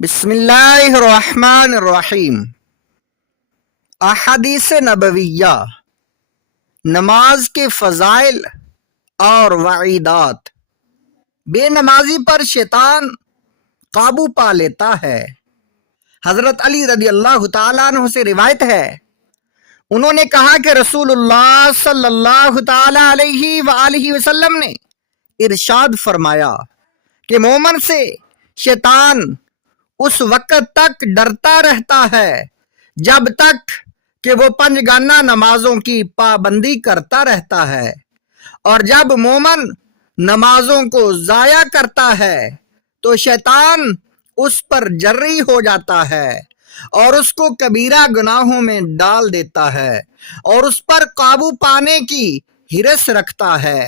بسم اللہ الرحمن الرحیم۔ احادیث نبویہ، نماز کے فضائل اور وعیدات۔ بے نمازی پر شیطان قابو پا لیتا ہے۔ حضرت علی رضی اللہ تعالیٰ عنہ سے روایت ہے، انہوں نے کہا کہ رسول اللہ صلی اللہ تعالیٰ علیہ وآلہ وسلم نے ارشاد فرمایا کہ مومن سے شیطان اس وقت تک ڈرتا رہتا ہے جب تک کہ وہ 5 گانا نمازوں کی پابندی کرتا رہتا ہے، اور جب مومن نمازوں کو ضائع کرتا ہے تو شیطان اس پر جری ہو جاتا ہے اور اس کو کبیرہ گناہوں میں ڈال دیتا ہے اور اس پر قابو پانے کی ہرس رکھتا ہے۔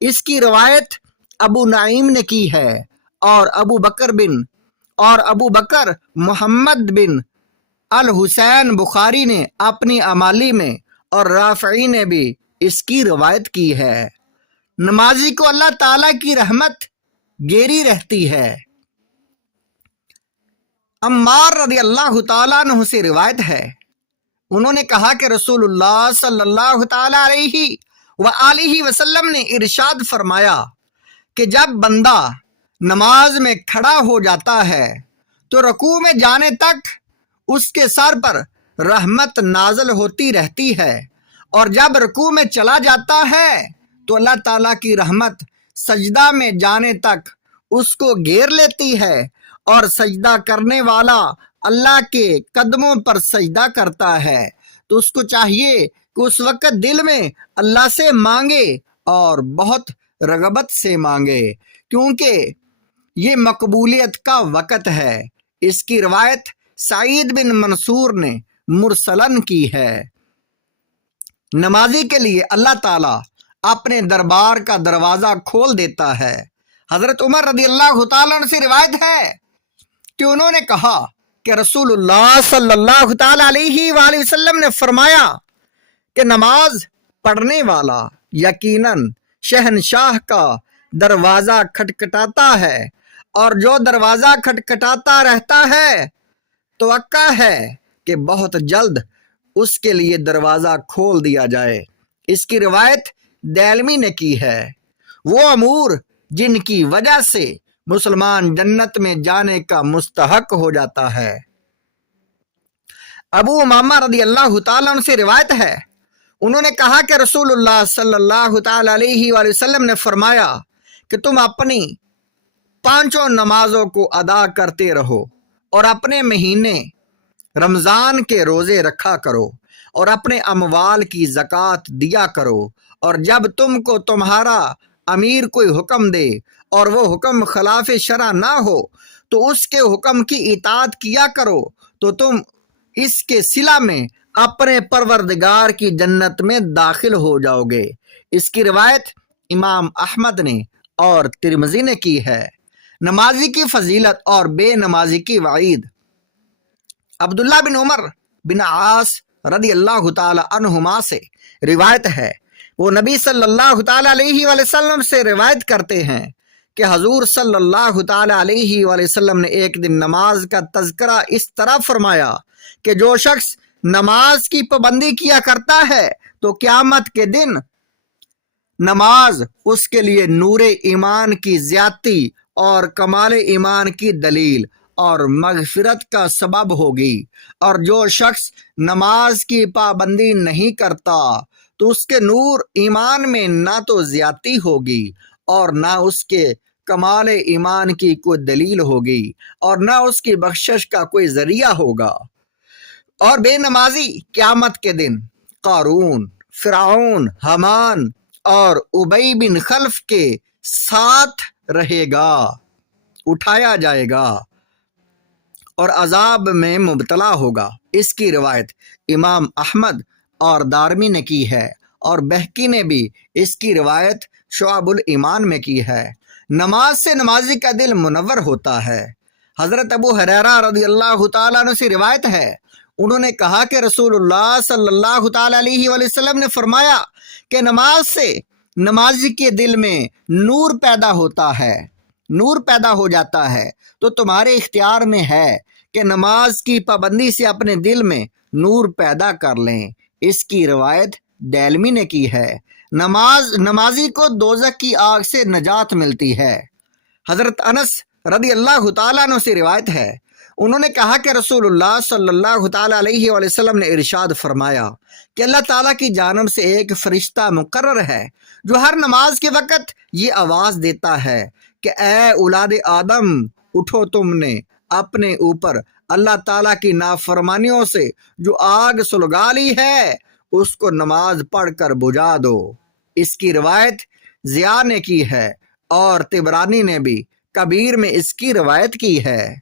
اس کی روایت ابو نعیم نے کی ہے، اور ابو بکر محمد بن الحسین بخاری نے اپنی امالی میں اور رافعی نے بھی اس کی روایت کی ہے۔ نمازی کو اللہ تعالیٰ کی رحمت گھیری رہتی ہے۔ عمار رضی اللہ تعالیٰ عنہ سے روایت ہے، انہوں نے کہا کہ رسول اللہ صلی اللہ تعالیٰ علیہ وآلہ وسلم نے ارشاد فرمایا کہ جب بندہ نماز میں کھڑا ہو جاتا ہے تو رکوع میں جانے تک اس کے سر پر رحمت نازل ہوتی رہتی ہے، اور جب رکوع میں چلا جاتا ہے تو اللہ تعالیٰ کی رحمت سجدہ میں جانے تک اس کو گھیر لیتی ہے، اور سجدہ کرنے والا اللہ کے قدموں پر سجدہ کرتا ہے تو اس کو چاہیے کہ اس وقت دل میں اللہ سے مانگے اور بہت رغبت سے مانگے، کیونکہ یہ مقبولیت کا وقت ہے۔ اس کی روایت سعید بن منصور نے مرسلن کی ہے۔ نمازی کے لیے اللہ تعالیٰ اپنے دربار کا دروازہ کھول دیتا ہے۔ حضرت عمر رضی اللہ تعالیٰ عنہ سے روایت ہے کہ انہوں نے کہا کہ رسول اللہ صلی اللہ تعالیٰ علیہ وآلہ وسلم نے فرمایا کہ نماز پڑھنے والا یقیناً شہنشاہ کا دروازہ کھٹکھٹاتا ہے، اور جو دروازہ کھٹکھٹاتا رہتا ہے توقع ہے کہ بہت جلد اس کے لیے دروازہ کھول دیا جائے۔ اس کی روایت دیلمی نے کی ہے۔ وہ امور جن کی وجہ سے مسلمان جنت میں جانے کا مستحق ہو جاتا ہے۔ ابو امامہ رضی اللہ تعالیٰ عنہ سے روایت ہے، انہوں نے کہا کہ رسول اللہ صلی اللہ تعالیٰ علیہ وآلہ وسلم نے فرمایا کہ تم اپنی 5 نمازوں کو ادا کرتے رہو، اور اپنے مہینے رمضان کے روزے رکھا کرو، اور اپنے اموال کی زکوٰۃ دیا کرو، اور جب تم کو تمہارا امیر کوئی حکم دے اور وہ حکم خلاف شرع نہ ہو تو اس کے حکم کی اطاعت کیا کرو، تو تم اس کے صلہ میں اپنے پروردگار کی جنت میں داخل ہو جاؤ گے۔ اس کی روایت امام احمد نے اور ترمذی نے کی ہے۔ نمازی کی فضیلت اور بے نمازی کی وعید۔ عبداللہ بن عمر بن عاص رضی اللہ تعالی عنہما سے روایت ہے، وہ نبی صلی اللہ تعالی علیہ وآلہ وسلم سے روایت کرتے ہیں کہ حضور صلی اللہ تعالی علیہ وآلہ وسلم نے ایک دن نماز کا تذکرہ اس طرح فرمایا کہ جو شخص نماز کی پابندی کیا کرتا ہے تو قیامت کے دن نماز اس کے لیے نور ایمان کی زیادتی اور کمال ایمان کی دلیل اور مغفرت کا سبب ہوگی، اور جو شخص نماز کی پابندی نہیں کرتا تو اس کے نور ایمان میں نہ تو زیادتی ہوگی اور نہ اس کے کمال ایمان کی کوئی دلیل ہوگی، اور نہ اس کی بخشش کا کوئی ذریعہ ہوگا۔ اور بے نمازی قیامت کے دن قارون، فرعون، حامان اور ابی بن خلف کے ساتھ رہے گا، اٹھایا جائے گا اور عذاب میں مبتلا ہوگا۔ اس کی روایت امام احمد اور دارمی نے کی ہے، اور بہقی نے بھی اس کی روایت شعب الایمان میں کی ہے۔ نماز سے نمازی کا دل منور ہوتا ہے۔ حضرت ابو ہریرہ رضی اللہ تعالیٰ عنہ سے روایت ہے، انہوں نے کہا کہ رسول اللہ صلی اللہ تعالیٰ علیہ وآلہ وسلم نے فرمایا کہ نماز سے نمازی کے دل میں نور پیدا ہوتا ہے، نور پیدا ہو جاتا ہے تو تمہارے اختیار میں ہے کہ نماز کی پابندی سے اپنے دل میں نور پیدا کر لیں۔ اس کی روایت دہلوی نے کی ہے۔ نمازی کو دوزخ کی آگ سے نجات ملتی ہے۔ حضرت انس رضی اللہ تعالیٰ عنہ سے روایت ہے، انہوں نے کہا کہ رسول اللہ صلی اللہ تعالیٰ علیہ وآلہ وسلم نے ارشاد فرمایا کہ اللہ تعالیٰ کی جانب سے ایک فرشتہ مقرر ہے جو ہر نماز کے وقت یہ آواز دیتا ہے کہ اے اولاد آدم، اٹھو، تم نے اپنے اوپر اللہ تعالیٰ کی نافرمانیوں سے جو آگ سلگا لی ہے اس کو نماز پڑھ کر بجھا دو۔ اس کی روایت ضیاء نے کی ہے اور طبرانی نے بھی کبیر میں اس کی روایت کی ہے۔